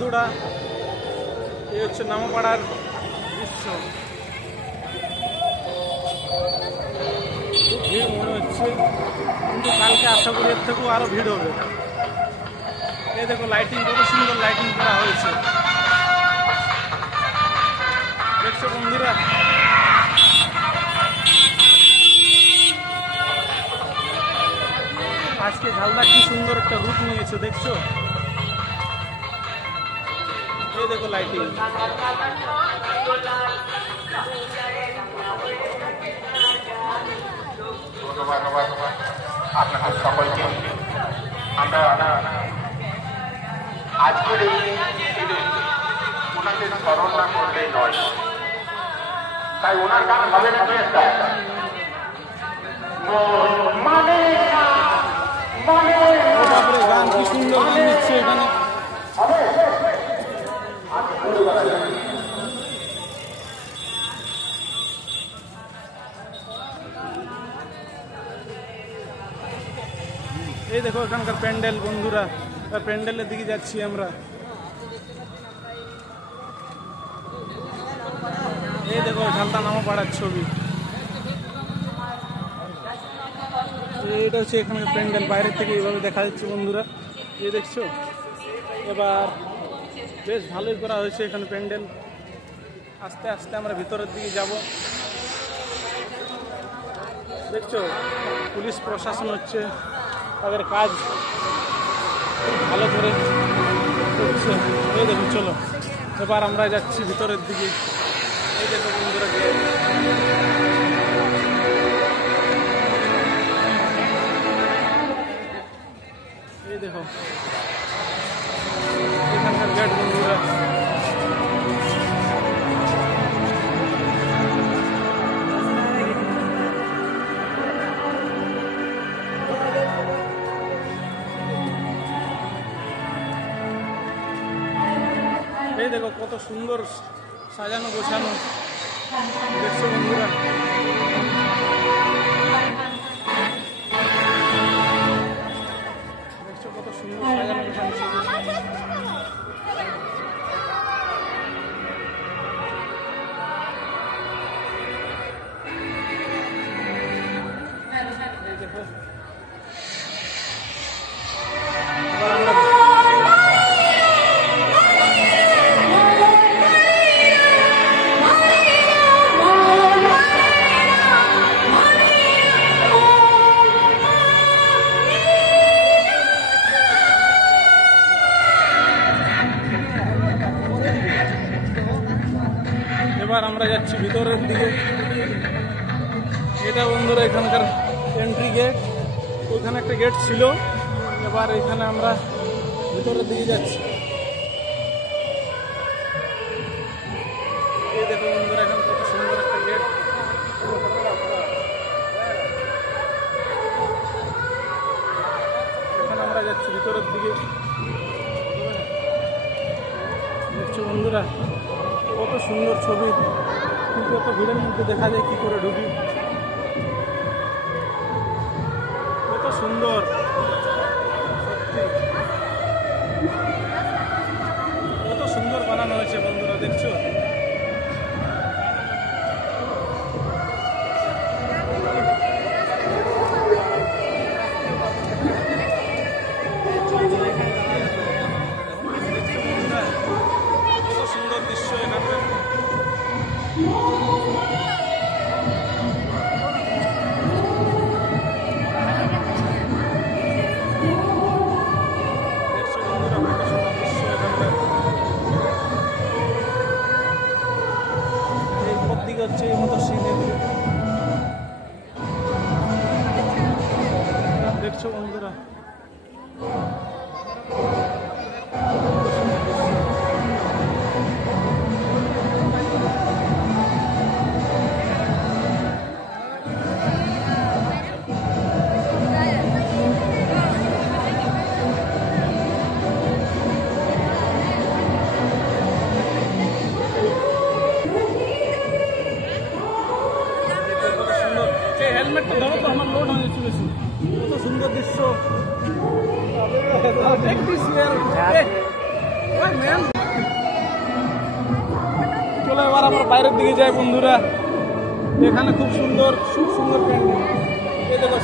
বন্ধুরা, এই হচ্ছে নামপাড়ার দৃশ্য। খুব ভিড় মনে হচ্ছে, কিন্তু কালকে আশা করি এর থেকেও আরো ভিড় হবে। এই দেখো লাইটিং, কত সুন্দর লাইটিং করা হয়েছে, দেখছো বন্ধুরা? আজকে ঝালদা কি সুন্দর একটা রূপ নিয়েছে, দেখছো? এই দেখো লাইটিং। আপনাদের সকলকে আমরা আজকের এই ওনাকে স্মরণ না করলেই নয়, তাই ওনার গান হবে নাকি একটা গান কি সুন্দর নিচ্ছে এখানে। এই দেখো এখানকার প্যান্ডেল বন্ধুরা, প্যান্ডেলের দিকে যাচ্ছি আমরা। এই দেখো ঝালদা নামপাড়ার ছবি। এটা হচ্ছে এখানকার প্যান্ডেল, বাইরের থেকে এইভাবে দেখা যাচ্ছে বন্ধুরা, এই দেখছো? এবার বেশ ভালোই করা হয়েছে এখানে প্যান্ডেল। আস্তে আস্তে আমরা ভিতরের দিকে যাব। দেখছো পুলিশ প্রশাসন হচ্ছে তাদের কাজ ভালো করে করছে। এই দেখুন, চলো এবার আমরা যাচ্ছি ভিতরের দিকে। এই দেখো বন্ধুরা, এই দেখো এখানকার গেট বন্ধুরা। এই দেখো কত সুন্দর সাজানো গোছানো, দেখছো বন্ধুরা? দেখছো কত সুন্দর সাজানো গোছানো ছবি। এই দেখো এবার আমরা যাচ্ছি ভিতরের দিকে। এটা বন্ধুরা এখানকার এন্ট্রি গেট, ওইখানে একটা গেট ছিল, এবার এখানে আমরা ভিতরের দিকে যাচ্ছি। এই দেখো বন্ধুরা, এখানে কত সুন্দর একটা গেট। এখানে আমরা যাচ্ছি ভিতরের দিকে। দেখছো বন্ধুরা কত সুন্দর ছবি, কিন্তু এত ভিড়ের মধ্যে দেখা যায় কি করে ঢুকি। কত সুন্দর, কত সুন্দর বানানো হয়েছে বন্ধুরা, দেখছো? কত সুন্দর দৃশ্য এখানকার। হচ্ছে এই মতো সিনারি, দেখছো বন্ধুরা? হেলমেটটা ধরো তো, আমার লোড হয়ে যাচ্ছে বেশি। কত সুন্দর দৃশ্য। চলো এবার আমরা বাইরের দিকে যাই বন্ধুরা। এখানে খুব সুন্দর প্যান্ডেল, এই দেখো